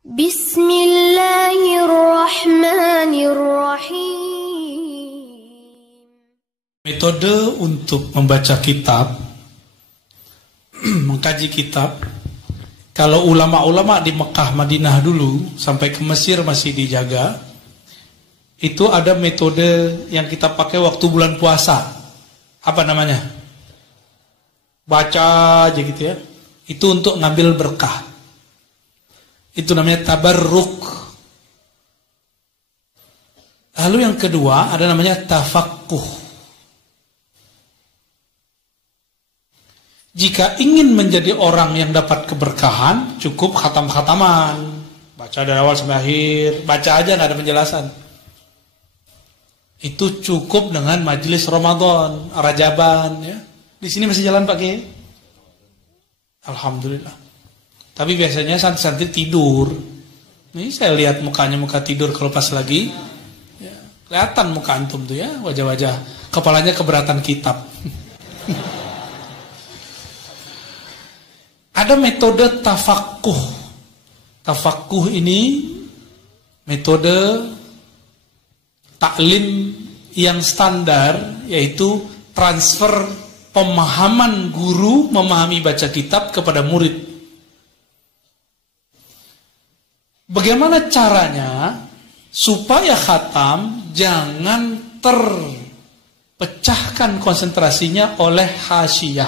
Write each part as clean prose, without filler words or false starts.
Bismillahirrahmanirrahim. Metode untuk membaca kitab, mengkaji kitab, kalau ulama-ulama di Mekah, Madinah dulu, sampai ke Mesir masih dijaga, itu ada metode yang kita pakai waktu bulan puasa. Apa namanya? Baca aja gitu ya. Itu untuk ngambil berkah. Itu namanya tabarruk. Lalu yang kedua ada namanya tafaqquh. Jika ingin menjadi orang yang dapat keberkahan, cukup khatam-khataman. Baca dari awal sampai akhir, baca aja nggak ada penjelasan. Itu cukup dengan majelis Ramadan, Rajaban ya. Di sini masih jalan Pak Kiai? Alhamdulillah. Tapi biasanya santri-santri tidur. Nih saya lihat mukanya muka tidur kalau pas lagi ya, kelihatan muka antum tuh ya, wajah-wajah kepalanya keberatan kitab. Ada metode tafaqquh. Tafaqquh ini metode taklim yang standar, yaitu transfer pemahaman guru memahami baca kitab kepada murid. Bagaimana caranya supaya khatam jangan terpecahkan konsentrasinya oleh hasyiyah?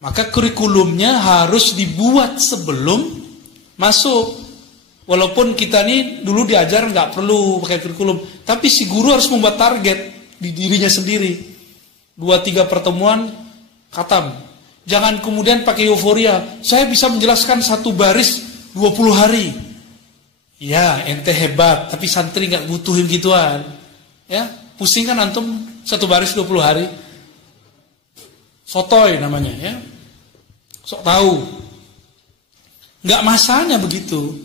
Maka kurikulumnya harus dibuat sebelum masuk. Walaupun kita nih dulu diajar nggak perlu pakai kurikulum, tapi si guru harus membuat target di dirinya sendiri. 2-3 pertemuan khatam. Jangan kemudian pakai euforia. Saya bisa menjelaskan satu baris 20 hari. Ya, ente hebat, tapi santri nggak butuhin gituan. Ya, pusing kan antum satu baris 20 hari. Sotoy namanya ya. Sok tahu. Nggak masanya begitu.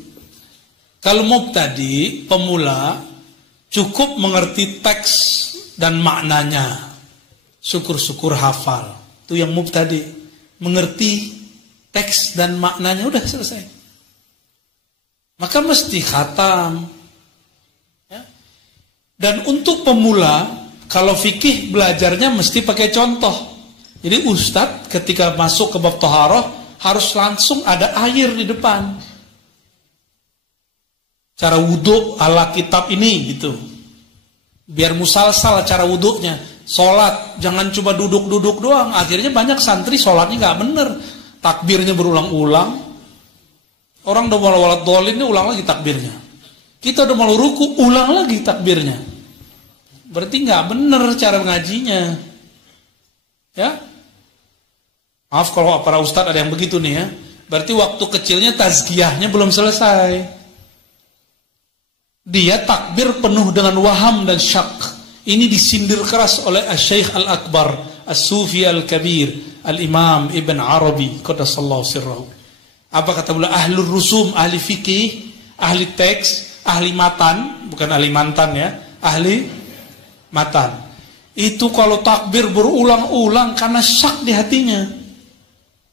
Kalau mubtadi, pemula, cukup mengerti teks dan maknanya. Syukur-syukur hafal. Itu yang mubtadi. Mengerti teks dan maknanya, udah selesai. Maka mesti khatam. Ya. Dan untuk pemula, kalau fikih belajarnya mesti pakai contoh. Jadi ustadz ketika masuk ke bab thaharah harus langsung ada air di depan. Cara wudhu ala kitab ini gitu. Biar musalsal cara wudhunya. Sholat jangan cuma duduk-duduk doang. Akhirnya banyak santri sholatnya nggak bener. Takbirnya berulang-ulang. Orang udah malu walat dolin ini ulang lagi takbirnya. Kita udah malu ruku ulang lagi takbirnya. Berarti nggak bener cara ngajinya. Ya. Maaf kalau para ustadz ada yang begitu nih ya. Berarti waktu kecilnya tazkiyahnya belum selesai. Dia takbir penuh dengan waham dan syak. Ini disindir keras oleh Asy-Syaikh Al-Akbar, As-Sufi Al-Kabir, Al-Imam Ibn Arabi, qaddasallahu sirrahu. Apa kata beliau? Ahlur rusum, ahli fikih, ahli teks, ahli matan, bukan ahli mantan ya, ahli matan. Itu kalau takbir berulang-ulang karena syak di hatinya.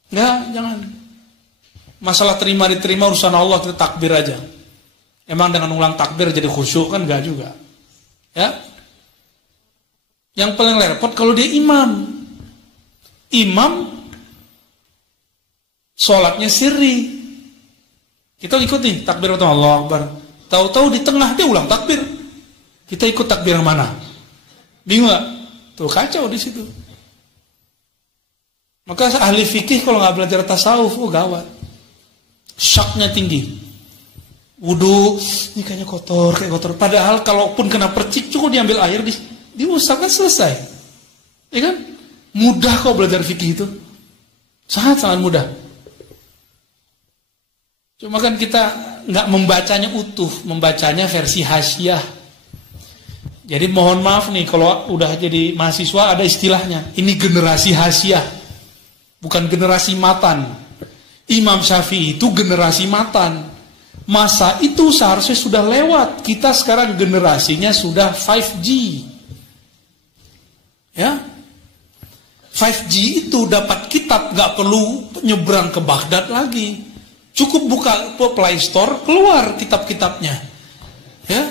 Enggak, jangan. Masalah terima-diterima urusan Allah, kita takbir aja. Emang dengan ulang takbir jadi khusyuk kan enggak juga. Ya. Yang paling repot kalau dia imam. Imam sholatnya sirri. Kita ikut nih takbir Allahu Akbar. Tahu-tahu di tengah dia ulang takbir. Kita ikut takbir yang mana? Bingung gak? Tuh kacau di situ. Maka ahli fikih kalau nggak belajar tasawuf, gawat. Syaknya tinggi. Wudu, ini kayaknya kotor, kayak kotor. Padahal kalaupun kena percik, cukup diambil air, diusap kan selesai. Ya kan? Mudah kok belajar fikih itu. Sangat-sangat mudah. Cuma kan kita nggak membacanya utuh, membacanya versi hasyiyah. Jadi mohon maaf nih kalau udah jadi mahasiswa ada istilahnya. Ini generasi hasyiyah. Bukan generasi matan. Imam Syafi'i itu generasi matan. Masa itu seharusnya sudah lewat. Kita sekarang generasinya sudah 5G. Ya. 5G itu dapat kitab, gak perlu nyebrang ke Baghdad lagi. Cukup buka Play Store, keluar kitab-kitabnya. Ya.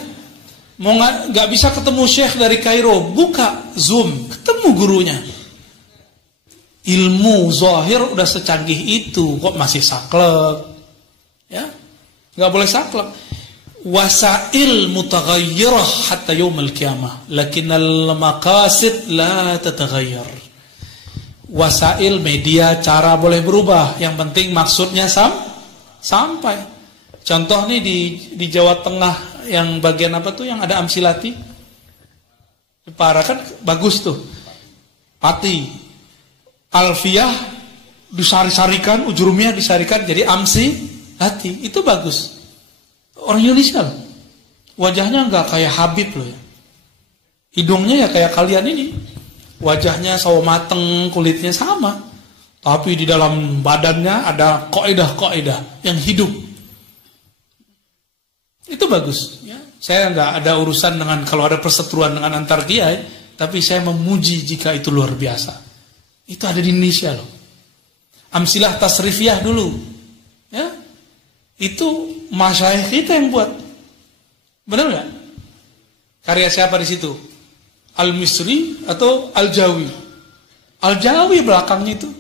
Mau nggak bisa ketemu syekh dari Kairo, buka Zoom, ketemu gurunya. Ilmu zahir udah secanggih itu, kok masih saklek? Ya, nggak boleh saklek. Wasail mutaghayyirah hatta yaumil qiyamah, lakinnal maqasid la tataghayyar. Wasail media cara boleh berubah, yang penting maksudnya sampai. Contoh nih di Jawa Tengah yang bagian apa tuh yang ada Amsilati? Parah kan bagus tuh. Pati Alfiyah disari-sarikan, Ujurumiyah disarikan jadi Amsilati. Itu bagus. Orang Indonesia loh. Wajahnya enggak kayak Habib loh ya. Hidungnya ya kayak kalian ini. Wajahnya sawo mateng, kulitnya sama. Tapi di dalam badannya ada kaidah-kaidah yang hidup. Itu bagus ya. Saya enggak ada urusan dengan kalau ada perseteruan dengan antar kiai, tapi saya memuji jika itu luar biasa. Itu ada di Indonesia loh. Amsilah tasrifiyah dulu. Ya. Itu masyayikh kita yang buat. Benar nggak? Karya siapa di situ? Al-Misri atau Al-Jawi? Al-Jawi belakangnya itu.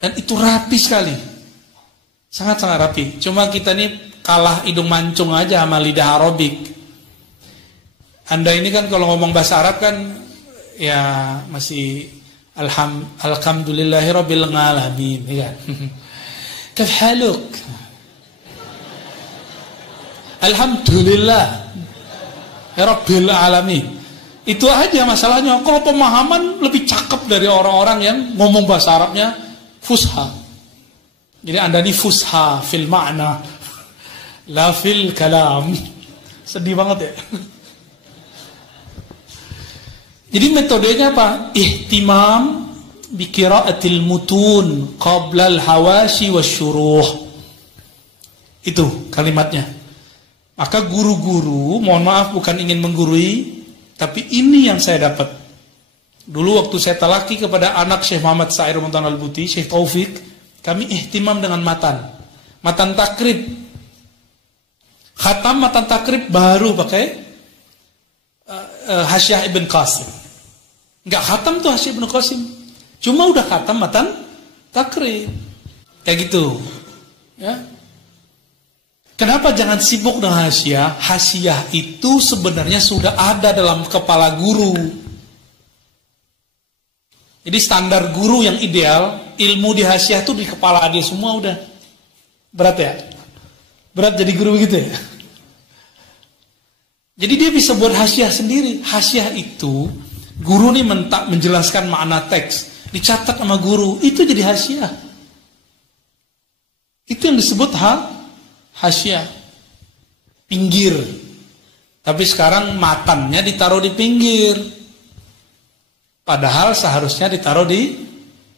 Dan itu rapi sekali. Sangat-sangat rapi. Cuma kita ini kalah hidung mancung aja sama lidah Arabik. Anda ini kan kalau ngomong bahasa Arab kan ya masih alhamdulillahirabbil alamin, ya kan? Kif haluk? Alhamdulillah ya Rabbil alamin. Itu aja masalahnya. Kalau pemahaman lebih cakep dari orang-orang yang ngomong bahasa Arabnya fusha. Jadi Anda ini fusha fil ma'na, la fil kalam. Sedih banget ya. Jadi metodenya apa? Ihtimam bi qiraatil mutun qabla al-hawashi wasyuruh. Itu kalimatnya. Maka guru-guru, mohon maaf bukan ingin menggurui, tapi ini yang saya dapat. Dulu waktu saya talaki kepada anak Syekh Muhammad Sa'ir Muntan Al-Buti, Syekh Taufik, kami ihtimam dengan matan. Matan takrib. Khatam matan takrib baru pakai Hasyiah Ibn Qasim. Enggak khatam tuh Hasyiah Ibn Qasim. Cuma udah khatam matan takrib. Kayak gitu. Ya. Kenapa jangan sibuk dengan hasyiah? Hasyiah itu sebenarnya sudah ada dalam kepala guru. Jadi standar guru yang ideal, ilmu di hasyiah itu di kepala dia semua udah. Berat ya? Berat jadi guru begitu ya? Jadi dia bisa buat hasyiah sendiri. Hasyiah itu, guru nih menjelaskan makna teks. Dicatat sama guru, itu jadi hasyiah. Itu yang disebut hasyiah, pinggir. Tapi sekarang matannya ditaruh di pinggir, padahal seharusnya ditaruh di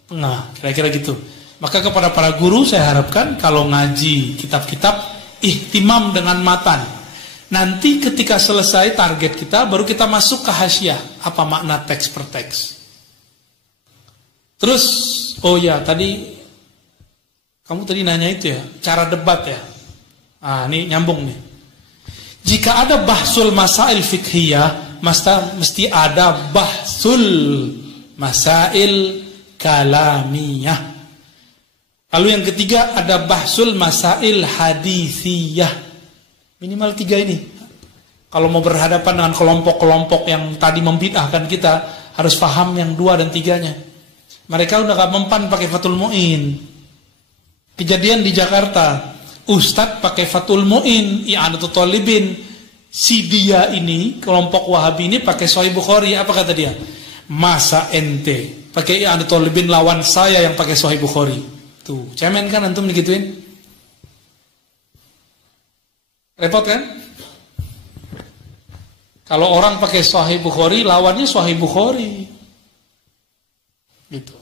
tengah, kira-kira gitu. Maka kepada para guru saya harapkan kalau ngaji kitab-kitab ihtimam dengan matan. Nanti ketika selesai target kita, baru kita masuk ke hasyiah, apa makna teks per teks. Terus, oh ya tadi kamu tadi nanya itu ya, cara debat ya. Ah, ini nyambung nih. Jika ada bahsul masail fiqhiyah, mesti ada bahsul masail kalamiyah. Lalu yang ketiga ada bahsul masail hadithiyah. Minimal 3 ini. Kalau mau berhadapan dengan kelompok-kelompok yang tadi membid'ahkan kita, harus paham yang 2 dan 3-nya. Mereka udah gak mempan pakai Fathul Mu'in. Kejadian di Jakarta, Ustadz pakai Fathul Mu'in, I'anatul Talibin. Si dia ini, kelompok Wahabi ini pakai Sahih Bukhari. Apa kata dia? Masa ente pakai I'anatul Talibin lawan saya yang pakai Sahih Bukhari. Tuh, cemen kan antum digituin? Repot kan? Kalau orang pakai Sahih Bukhari, lawannya Sahih Bukhari. Gitu.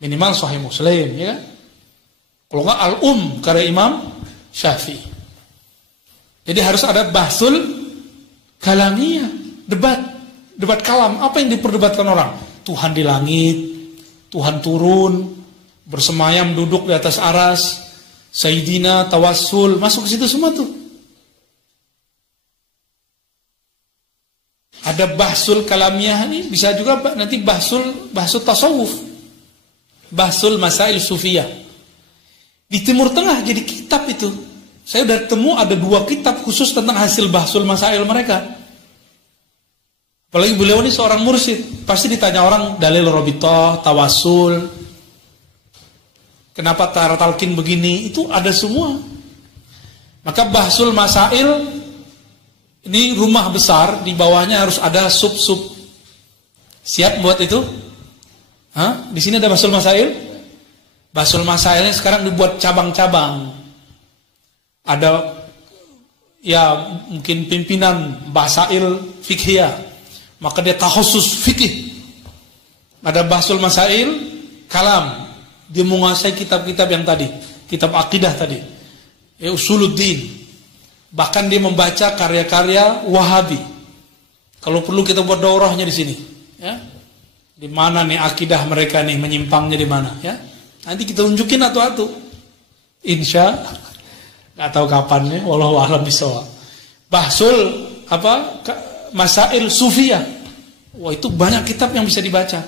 Minimal Sahih Muslim, ya kan? Kalau enggak karya Imam Syafi'i. Jadi harus ada bahsul kalamiyah, debat kalam. Apa yang diperdebatkan orang? Tuhan di langit, Tuhan turun, bersemayam duduk di atas aras, Sayyidina, tawassul, masuk ke situ semua tuh. Ada bahsul kalamiah nih, bisa juga nanti bahsul tasawuf, bahsul masail sufiyah. Di Timur Tengah jadi kitab itu. Saya udah temu ada 2 kitab khusus tentang hasil bahsul masail mereka. Apalagi beliau ini seorang mursyid, pasti ditanya orang dalil robitoh, tawassul, kenapa talqin begini, itu ada semua. Maka bahsul masail ini rumah besar, di bawahnya harus ada sub-sub. Siap buat itu? Hah? Di sini ada bahsul masail? Bahsul masailnya sekarang dibuat cabang-cabang. Ada ya mungkin pimpinan basail fikhiyah, maka dia takhusus fikih. Ada bahsul masail kalam, dia menguasai kitab-kitab yang tadi, kitab akidah tadi, usuluddin. Bahkan dia membaca karya-karya Wahabi. Kalau perlu kita buat daurahnya di sini, ya. Di mana nih akidah mereka nih, menyimpangnya di mana, ya? Nanti kita tunjukin atu-atu. Insya, nggak tahu kapannya, wallahu a'lam bishawab. Bahsul masail sufiyah. Wah, itu banyak kitab yang bisa dibaca.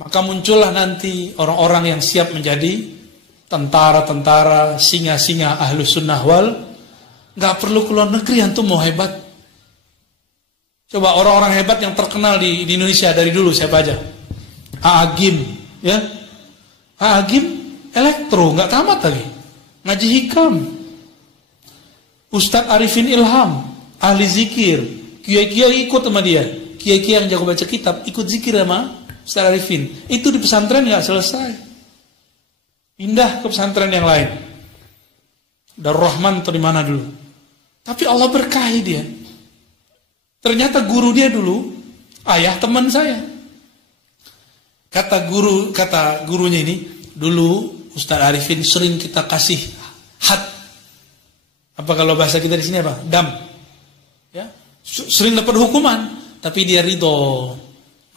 Maka muncullah nanti orang-orang yang siap menjadi tentara-tentara, singa-singa ahlus sunnah wal. Nggak perlu keluar negeri antum mau hebat. Coba orang-orang hebat yang terkenal di Indonesia dari dulu saya baca. Agim, ya. Agim elektro, nggak tamat lagi. Ngaji hikam. Ustadz Arifin Ilham, ahli zikir. Kiai-kiai ikut sama dia. Kiai-kiai yang jago baca kitab ikut zikir sama Ustadz Arifin. Itu di pesantren nggak selesai. Pindah ke pesantren yang lain. Darul Rahman atau di mana dulu. Tapi Allah berkahi dia. Ternyata guru dia dulu ayah teman saya. Kata gurunya ini, dulu Ustadz Arifin sering kita kasih had. Apa kalau bahasa kita di sini apa? Dam. Ya, sering dapat hukuman, tapi dia ridho.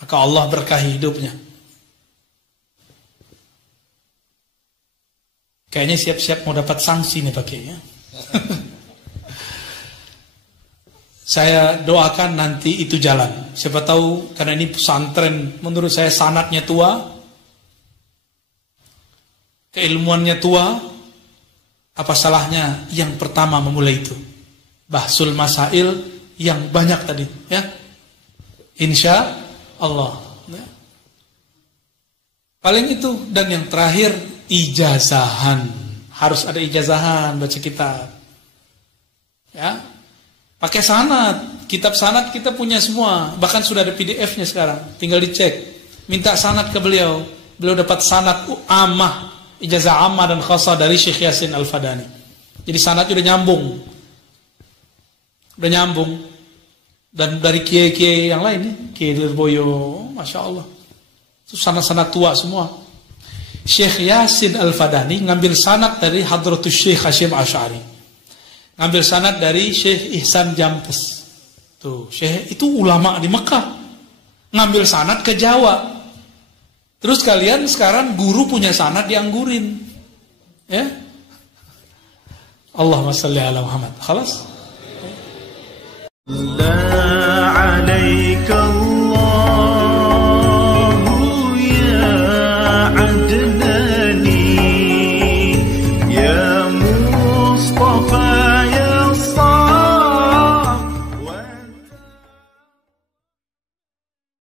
Maka Allah berkahi hidupnya. Kayaknya siap-siap mau dapat sanksi nih pakainya. Saya doakan nanti itu jalan. Siapa tahu karena ini pesantren, menurut saya sanatnya tua, keilmuannya tua. Apa salahnya yang pertama memulai itu? Bahsul masail yang banyak tadi, ya. Insya Allah. Ya. Paling itu, dan yang terakhir ijazahan. Harus ada ijazahan baca kitab. Ya. Pakai sanad, kitab sanad kita punya semua, bahkan sudah ada PDF-nya sekarang, tinggal dicek. Minta sanad ke beliau, beliau dapat sanad ammah, ijazah ammah dan khasah dari Syekh Yasin Al-Fadani. Jadi sanadnya udah nyambung, dan dari kiai-kiai yang lain, Kiai Lirboyo, masya Allah, itu sanad-sanad tua semua. Syekh Yasin Al-Fadani ngambil sanad dari Hadratus Syekh Hasyim Asy'ari. Ngambil sanad dari Syekh Ihsan Jampes. Tuh, Syekh itu ulama di Mekah. Ngambil sanad ke Jawa. Terus kalian sekarang guru punya sanad dianggurin. Ya? Allahumma shalli ala Muhammad. Khalas? La 'alaika